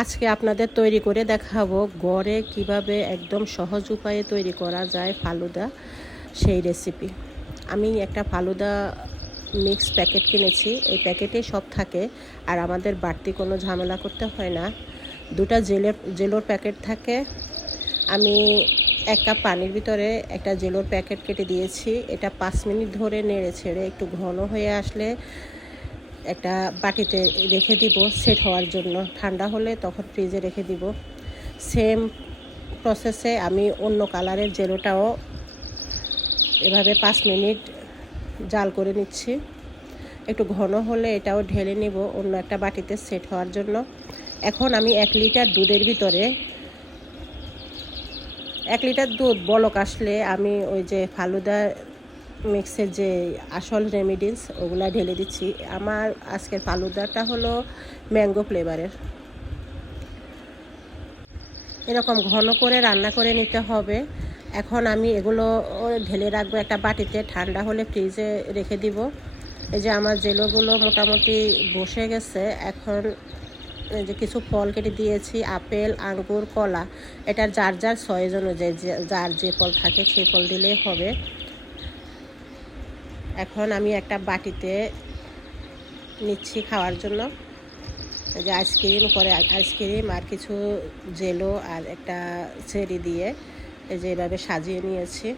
আজকে আপনাদের তৈরি করে দেখাবো ঘরে কিভাবে একদম সহজ উপায়ে তৈরি করা যায় ফালুদা, সেই রেসিপি। আমি একটা ফালুদা মিক্স প্যাকেট কিনেছি। এই প্যাকেটে সব থাকে আর আমাদের বাড়তি কোনো ঝামেলা করতে হয় না। দুটা জেলোর প্যাকেট থাকে। আমি 1 কাপ পানির ভিতরে একটা জেলোর প্যাকেট কেটে দিয়েছি। এটা 5 মিনিট ধরে নেড়ে ছেড়ে একটু ঘন হয়ে আসলে একটা বাটিতে রেখে দিব সেট হওয়ার জন্য। ঠান্ডা হলে তখন ফ্রিজে রেখে দিব। সেম প্রসেসে আমি অন্য কালারের জেলোটাও এভাবে 5 মিনিট জাল করে নিচ্ছি। একটু ঘন হলে এটাও ঢেলে নিব অন্য একটা বাটিতে সেট হওয়ার জন্য। এখন আমি 1 লিটার দুধের ভিতরে 1 লিটার দুধ বলক আসলে আমি ওই যে ফালুদা মিক্সের যে আসল রেমিডিস ওগুলা ঢেলে দিচ্ছি। আমার আজকের ফালুদাটা হলো ম্যাঙ্গো ফ্লেভারের। এরকম ঘন করে রান্না করে নিতে হবে। এখন আমি এগুলো ঢেলে রাখবো একটা বাটিতে, ঠান্ডা হলে ফ্রিজে রেখে দিব। এই যে আমার জেলোগুলো মোটামুটি বসে গেছে। এখন এই যে কিছু ফল কেটে দিয়েছি, আপেল, আঙ্গুর, কলা। এটার যার যার চয়েস অনুযায়ী যার যে ফল থাকে সেই ফল দিলেই হবে। এখন আমি একটা বাটিতে নিচ্ছি খাওয়ার জন্য। যে আইসক্রিম আর কিছু জেলো আর একটা চেরি দিয়ে এই যে এভাবে সাজিয়ে নিয়েছি।